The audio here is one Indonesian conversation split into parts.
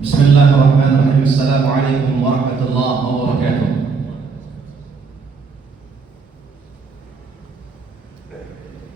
Bismillahirrahmanirrahim. Assalamualaikum warahmatullahi wabarakatuh.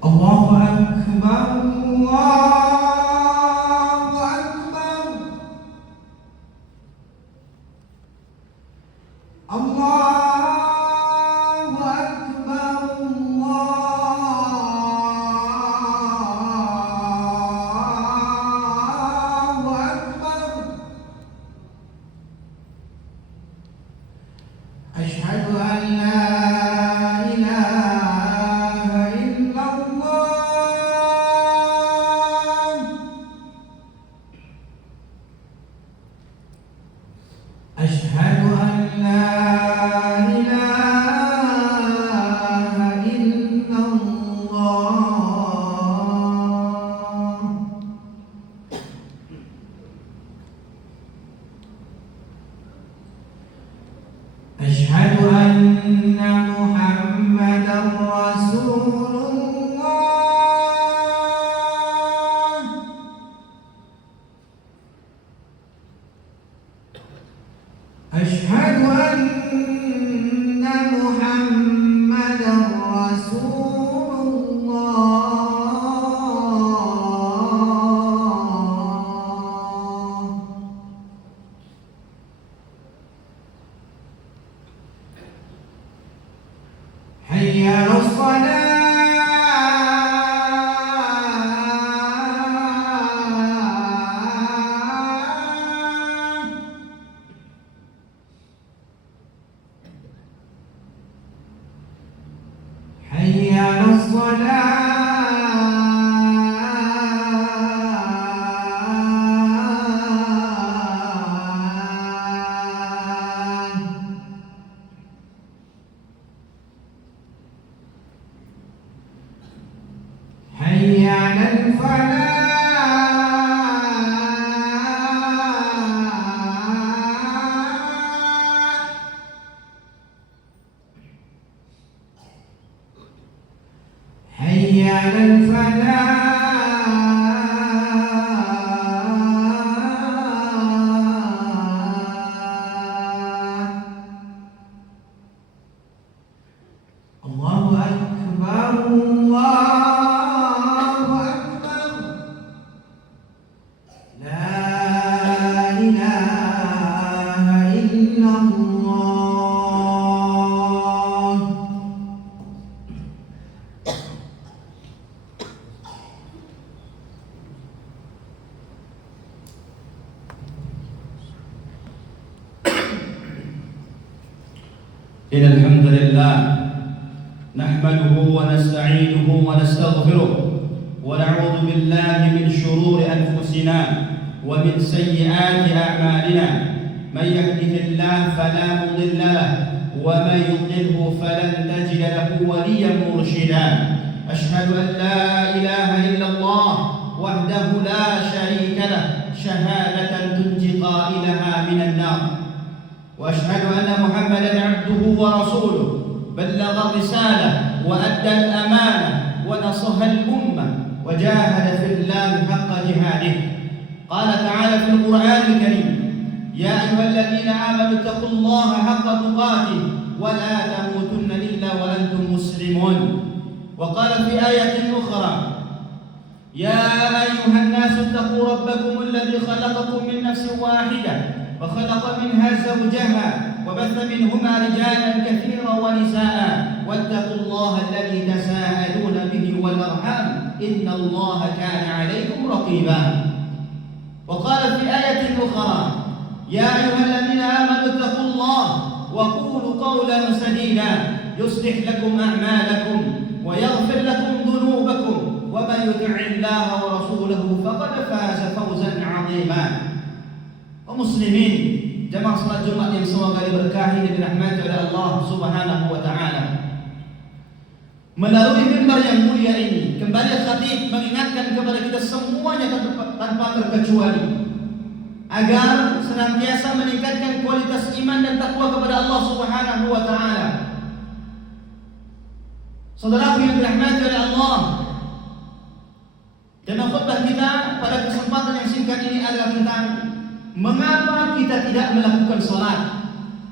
Allahu Akbar, Allahu Akbar, Allahu Akbar, Allahu Akbar. Asyhadu an la ilaha illallah. Asyhadu an la ilaha illallah. Asyhadu anna Muhammadar Rasulullah. Asyhadu anna Muhammadar Rasulullah. Hayya 'alas shalah. Hayya 'alas shalah. Hayya 'alal falah. Hayya 'alal falah. Allahu Akbar, Allahu Akbar. La ilaha illallah. Innal hamdalillah nahmaduhu wa nasta'inuhu wa nastaghfiruh wa na'udzu billahi min shururi anfusina wa min sayyiati a'malina. Man yahdihillahu fala mudilla lahu wa man yudlilhu falan tajida lahu waliyyan murshida. Ashhadu an la ilaha illallah wahdahu la sharika lahu shahadatan tunji qailaha minan nar. وأشهد أن محمدًا عبده ورسوله بلغ الرسالة وأدى الأمانة ونصح الأمة وجاهد في الله حق جهاده. قال تعالى في القرآن الكريم: يا أيها الذين آمنوا اتقوا الله حق تقاته ولا تموتن إلا وأنتم مسلمون. وقال في آية أخرى: يا أيها الناس اتقوا ربكم الذي خلقكم من نفس واحدة وخلق منها زوجها وبث منهما رجالا كثيرا ونساء واتقوا الله الذي تساءلون به والأرحام إن الله كان عليكم رقيبا. وقال في آية أخرى: يا أيها الذين آمنوا اتقوا الله وقولوا قولا سديدا يصلح لكم أعمالكم ويغفر لكم ذنوبكم ومن يطع الله ورسوله فقد فاز فوزا عظيما. Muslimin, jamaah salat Jumat yang semoga diberkahi dan dirahmati oleh Allah Subhanahu wa taala. Melalui mimbar yang mulia ini, kembali khatib mengingatkan kepada kita semuanya tanpa terkecuali agar senantiasa meningkatkan kualitas iman dan takwa kepada Allah Subhanahu wa taala. Saudaraku yang dirahmati oleh Allah, tema khutbah kita pada kesempatan yang singkat ini adalah tentang mengapa kita tidak melakukan sholat?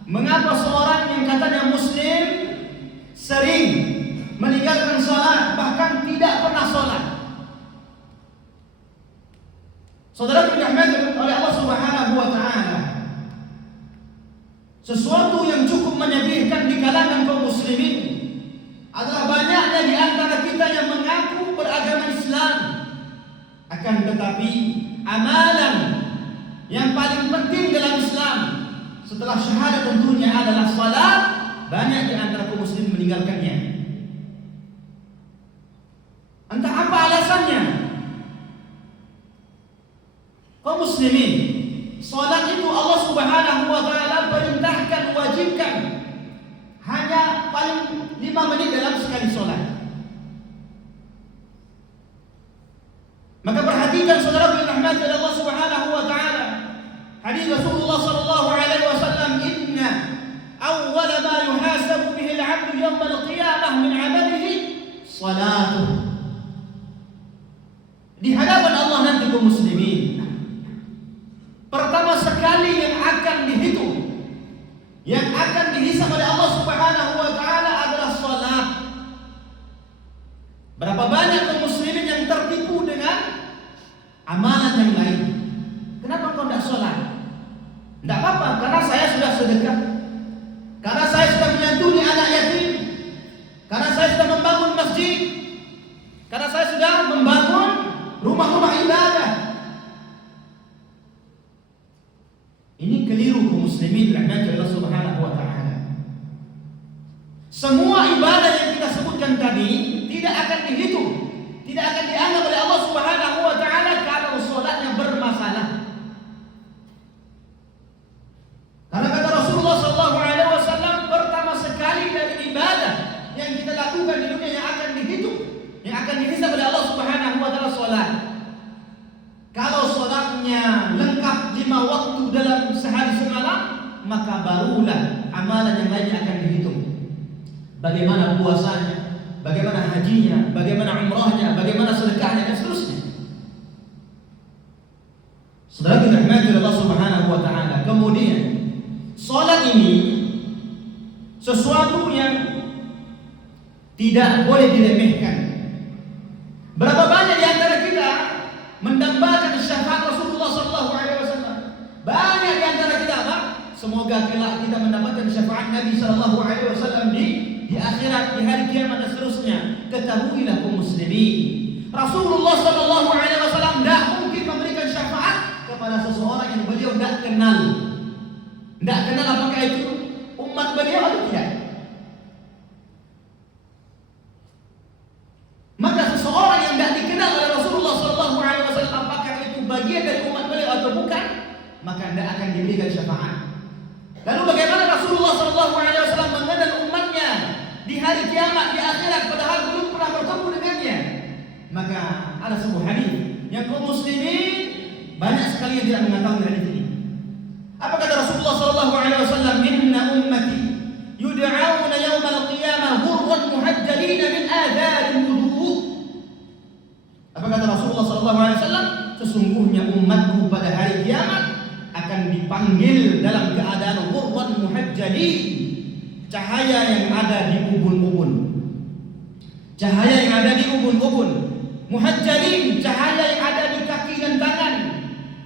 Mengapa seorang yang katanya muslim sering meninggalkan sholat, bahkan tidak pernah sholat? Saudara dirahmati oleh Allah Subhanahu wa Ta'ala, sesuatu yang cukup menyedihkan di kalangan kaum muslimin adalah banyaknya di antara kita yang mengaku beragama Islam, akan tetapi amalan yang paling penting dalam Islam setelah syahadat tentunya adalah salat, banyak di antara kaum muslimin meninggalkannya. Entah apa alasannya. Kaum muslimin, salat itu Allah Subhanahu wa Ta'ala perintahkan, wajibkan hanya paling 5 menit dalam sekali salat. Maka perhatikan saudara yang dirahmati oleh Allah Subhanahu wa Ta'ala, hadis Rasulullah sallallahu alaihi wasallam, inna awwala ma yuhasabu bihi al-'abdu yawm al-qiyamah min 'amalihi salatuh. Di hadapan Allah nanti kaum muslimin, pertama sekali yang akan dihitung, yang akan dihisab oleh Allah Subhanahu wa Ta'ala adalah salat. Berapa banyak kaum muslimin yang tertipu dengan amalan yang lain. Kenapa kau tidak sholat? Tidak apa-apa, karena saya sudah sedekah, karena saya sudah menyantuni anak yatim, karena saya sudah membangun masjid, karena saya sudah membangun rumah-rumah ibadah. Ini keliru kaum muslimin dirahmati Allah Subhanahu wa Ta'ala. Semua ibadah yang kita sebutkan tadi tidak akan dihitung, tidak akan dianggap oleh Allah Subhanahu wa Ta'ala kalau sholatnya bermasalah. Karena kata Rasulullah sallallahu alaihi wasallam, pertama sekali dari ibadah yang kita lakukan di dunia yang akan dihitung, yang akan dihisab oleh Allah Subhanahu wa Ta'ala, sholat. Kalau sholatnya lengkap 5 waktu dalam sehari semalam, maka barulah amalan yang lainnya akan dihitung. Bagaimana puasanya, bagaimana hajinya, bagaimana umrahnya, bagaimana sedekahnya, dan seterusnya. Saudara dirahmati Allah Subhanahu wa Ta'ala. Kemudian salat ini sesuatu yang tidak boleh diremehkan. Berapa banyak di antara kita mendambakan syafaat Rasulullah sallallahu alaihi wasallam? Banyak di antara kita apa? Semoga kelak kita mendapatkan syafaat Nabi sallallahu alaihi wasallam di akhirat, di hari kiamat dan seterusnya. Ketahuilah kaum muslimin, Rasulullah sallallahu alaihi wasallam tidak mungkin memberikan syafaat kepada seseorang yang beliau tidak kenal. Tidak kenal apakah itu umat beliau atau tidak. Maka seseorang yang tidak dikenal oleh Rasulullah sallallahu alaihi wasallam, apakah itu bagian dari umat beliau atau bukan, maka tidak akan diberikan syafaat. Lalu bagaimana Rasulullah sallallahu alaihi wasallam mengenal umatnya di hari kiamat, di akhirat, padahal belum pernah bertemu dengannya? Maka ada sebuah hadis yang kaum muslimin banyak sekali yang tidak mengetahui hadis ini. Apa kata Rasulullah sallallahu alaihi wasallam? Inna ummati yud'auna yaumal qiyamah ghurran muhajjalin min adharil wudu. Apa kata Rasulullah sallallahu alaihi wasallam? Sesungguhnya umatku pada hari kiamat akan dipanggil dalam keadaan ghurran muhajjalin, cahaya yang ada di ubun-ubun. Cahaya yang ada di ubun-ubun. Muhajjalin, cahaya yang ada di kaki dan tangan.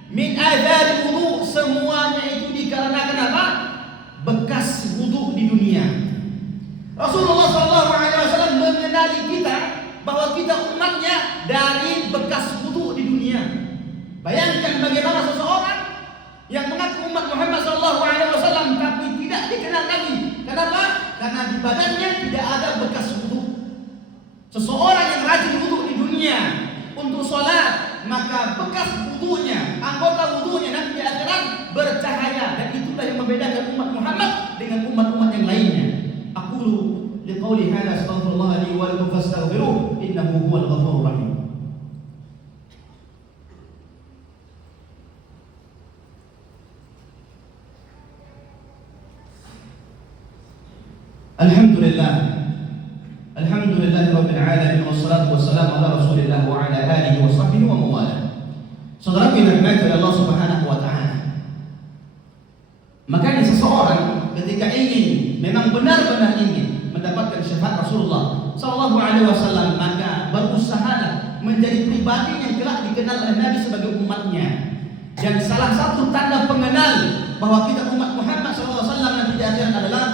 Min adharil wudu, semuanya itu dikarenakan apa? Bekas wudu di dunia. Rasulullah sallallahu alaihi wasallam mengenali kita bahwa kita umatnya dari bekas wudu di dunia. Bayangkan bagaimana seseorang yang mengaku umat Muhammad sallallahu alaihi wasallam tapi tidak dikenal Nabi. Kenapa? Karena di badannya tidak ada bekas wudu. Seseorang yang rajin wudu di dunia untuk sholat, maka bekas wudunya, anggota wudunya nanti di akhirat bercahaya, dan itulah yang membedakan umat Muhammad dengan umat-umat yang lainnya. Aqulu liqauli hadza astaghfirullah li wa lakum fastaghfiruh innahu huwal ghafurur rahim. Alhamdulillah rabbil alamin wassalatu wassalamu ala Rasulillah wa ala alihi wa sahbihi wa mawalah. Saudara yang dirahmati oleh Allah Subhanahu wa Ta'ala, Makanya seseorang ketika ingin, memang benar-benar ingin mendapatkan syafaat Rasulullah Sallallahu Alaihi Wasallam, maka berusahalah menjadi pribadi yang kelak dikenal oleh Nabi sebagai umatnya. Dan salah satu tanda pengenal bahwa kita umat Muhammad Sallallahu Alaihi Wasallam yang diajarkan adalah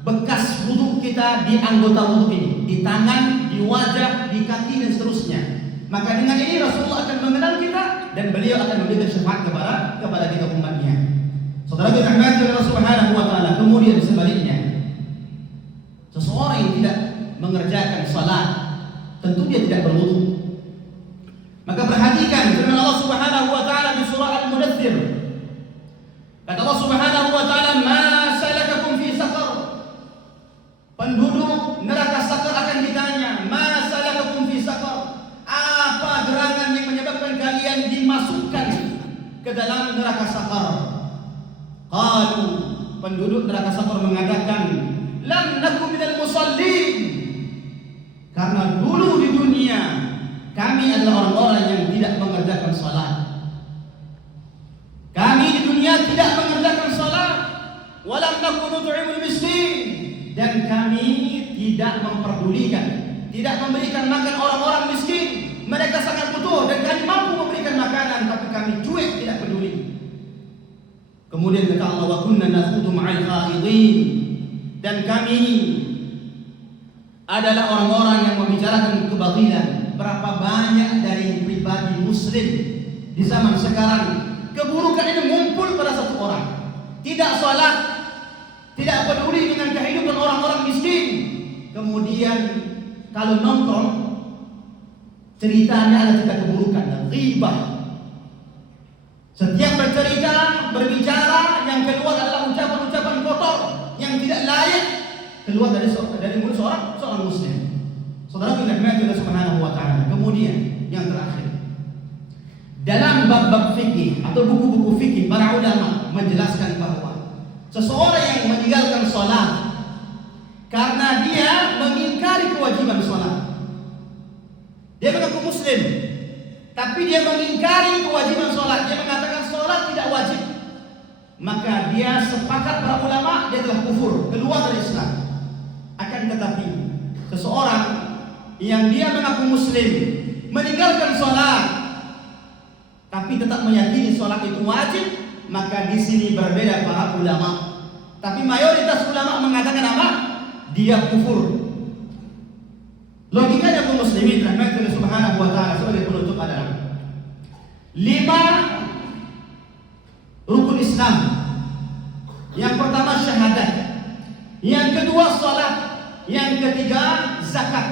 bekas wudhu kita di anggota wudhu ini, di tangan, di wajah, di kaki dan seterusnya. Maka dengan ini Rasulullah akan mengenal kita dan beliau akan memberikan syafaat kepada kita umatnya. Saudara dirahmati oleh Allah Subhanahu wa taala. Kemudian sebaliknya, seseorang yang tidak mengerjakan salat, tentu dia tidak berwudu. Maka perhatikan firman Allah Subhanahu wa taala di surah Al-Mudaththir. Kata Allah Subhanahu wa taala, "Ma salakakum fi saqar?" Penduduk neraka sakar akan ditanya, "Ma salakakum fi saqar?" Apa gerangan yang menyebabkan kalian dimasukkan ke dalam neraka sakar? Qalu, penduduk neraka sakar mengatakan, "Lam nakum minal musallin." Karena dulu di dunia kami adalah orang-orang yang tidak mengerjakan salat. Kami di dunia tidak mengerjakan salat. Walam nakun nut'imul miskin, dan kami tidak memperdulikan, tidak memberikan makan orang-orang miskin. Mereka sangat butuh dan kami mampu memberikan makanan, tapi kami cuek, tidak peduli. Kemudian kata Allah, "Wa kunna nakhudu ma'al khaidin," dan kami adalah orang-orang yang membicarakan kebatilan. Berapa banyak dari pribadi muslim di zaman sekarang keburukan ini ngumpul pada satu orang. Tidak salat, tidak peduli dengan kehidupan orang-orang miskin. Kemudian kalau nongkrong, ceritanya ada cerita keburukan dan ghibah. Setiap bercerita, berbicara, yang keluar adalah ucapan-ucapan kotor yang tidak layak keluar dari mulut seorang muslim. Saudara dirahmati Allah Subhanahu wa taala. Kemudian yang terakhir, dalam bab-bab fikih atau buku-buku fikih, para ulama menjelaskan bahwa seseorang yang meninggalkan salat karena dia mengingkari kewajiban salat, dia mengaku muslim, tapi dia mengingkari kewajiban salat, dia mengatakan salat tidak wajib, maka dia sepakat para ulama dia telah kufur, keluar dari Islam. Akan tetapi seseorang yang dia mengaku muslim, meninggalkan salat, tapi tetap meyakini salat itu wajib, maka di sini berbeda para ulama. Tapi mayoritas ulama mengatakan apa? Dia kufur. Logikanya kaum muslimin rahmatullahi subhanahu wa ta'ala sebagai penutup adalah 5 rukun Islam. Yang pertama syahadat, yang kedua salat, yang ketiga zakat,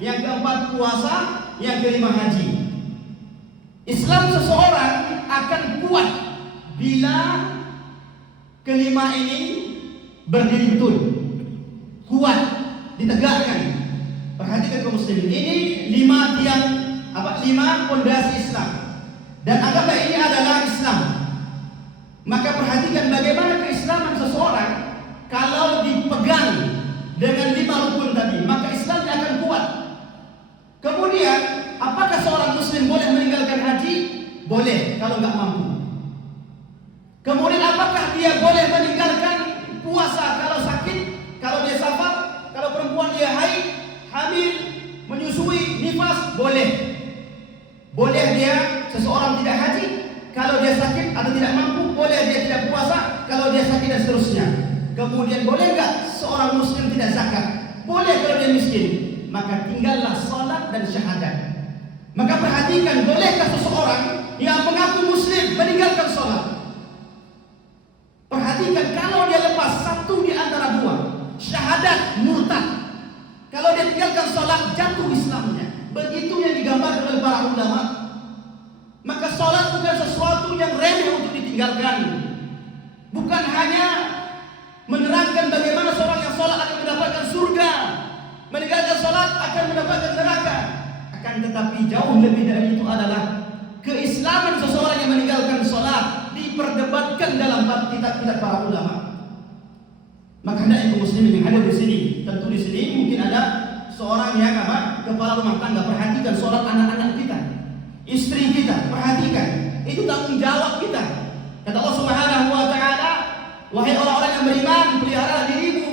yang keempat puasa, yang kelima haji. Islam seseorang akan kuat bila kelima ini berdiri betul, kuat, ditegakkan. Perhatikan kaum muslimin, ini 5 tiang, 5 pondasi Islam. Dan anggaplah ini adalah Islam. Maka perhatikan bagaimana keislaman seseorang kalau dipegang dengan 5 rukun tadi, maka Islamnya akan kuat. Kemudian, apakah seorang muslim boleh meninggalkan haji? Boleh, kalau nggak mampu. Kemudian apakah dia boleh meninggalkan puasa kalau sakit, kalau dia safar, kalau perempuan dia haid, hamil, menyusui, nifas? Boleh. Boleh dia seseorang tidak haji kalau dia sakit atau tidak mampu, boleh dia tidak puasa kalau dia sakit dan seterusnya. Kemudian boleh nggak seorang muslim tidak zakat? Boleh kalau dia miskin. Maka tinggallah salat dan syahadat. Maka perhatikan, bolehkah seseorang yang mengaku muslim meninggalkan salat? Perhatikan, kalau dia lepas satu di antara 2, syahadat, murtad. Kalau dia tinggalkan salat, jatuh Islamnya. Begitu yang digambarkan oleh para ulama. Maka salat bukan sesuatu yang remeh untuk ditinggalkan. Bukan hanya menerangkan bagaimana seorang yang salat akan mendapatkan surga, meninggalkan salat akan mendapatkan neraka. Akan tetapi jauh lebih dari itu adalah keislaman seseorang yang meninggalkan salat diperdebatkan dalam bab kitab-kitab para ulama. Maka hendaknya kaum muslimin yang hadir di sini, tentu di sini mungkin ada seorang yang kepala rumah tangga. Perhatikan salat anak-anak kita, istri kita, perhatikan. Itu tanggung jawab kita. Kata Allah Subhanahu wa taala, Wahai orang-orang yang beriman, pelihara dirimu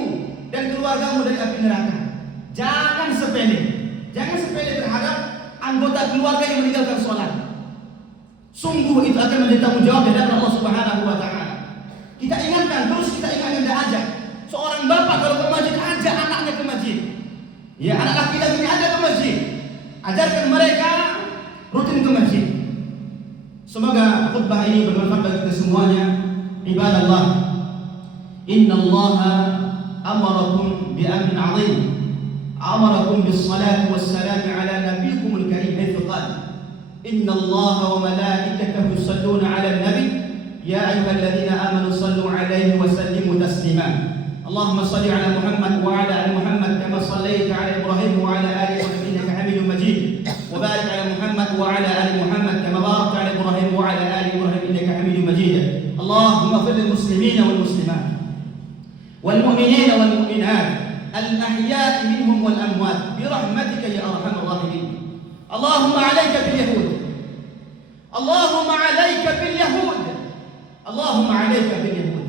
dan keluargamu dari api neraka. Jangan sepele terhadap anggota keluarga yang meninggalkan sholat. Sungguh itu akan menjadi tanggung jawab dari Allah Subhanahu wa Ta'ala. Kita ingatkan, dan ajak. Seorang bapak kalau ke masjid, ajak anaknya ke masjid. Ya, anak laki-laki ajak ke masjid. Ajarkan mereka rutin ke masjid. Semoga khutbah ini bermanfaat bagi kita semuanya. Ibadallah, inna Allah amarakum bi amrin 'azim. Amarakum bis salati was salam ala nabiyyikum al-karim haitsu qala inna Allah wa malaikatahu yusalluna 'alan nabi ya ayyuhalladzina amanu sallu 'alaihi wa sallimu taslima. Allahumma shalli 'ala Muhammad wa 'ala ali Muhammad kama shallaita 'ala Ibrahim wa 'ala ali Ibrahim innaka Hamidum Majid. Wa barik 'ala Muhammad wa 'ala ali Muhammad kama barakta 'ala Ibrahim wa 'ala ali Ibrahim innaka Hamidum Majid. Allahumma ighfir lil muslimina wal muslimat wal mu'minina wal mu'minat al-ahya'i minhum wal amwat bi rahmatika ya arhamar rahimin. Allahumma 'alaika bil yahud. Allahumma 'alaika bil yahud. Allahumma 'alaika bil yahud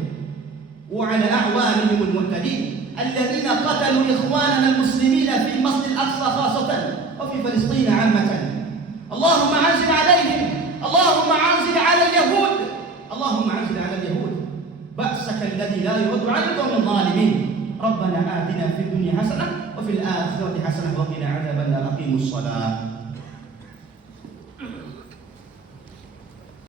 wa 'ala a'wanihim al-mu'tadin alladhina qatalu ikhwanana al-muslimina fi Masjid al-Aqsa khasatan wa fi Palestin 'ammatan. Allahumma 'anzil 'alaihim. Allahumma 'anzil 'ala al-yahud. Allahumma 'anzil 'ala al-yahud ba'saka alladhi la yuraddu 'ala al-qawmi adh-dhalimin. Rabbana atina fid dunya hasanah wa fil akhirati hasanah wa qina 'adzaban nar. Aqimus shalah.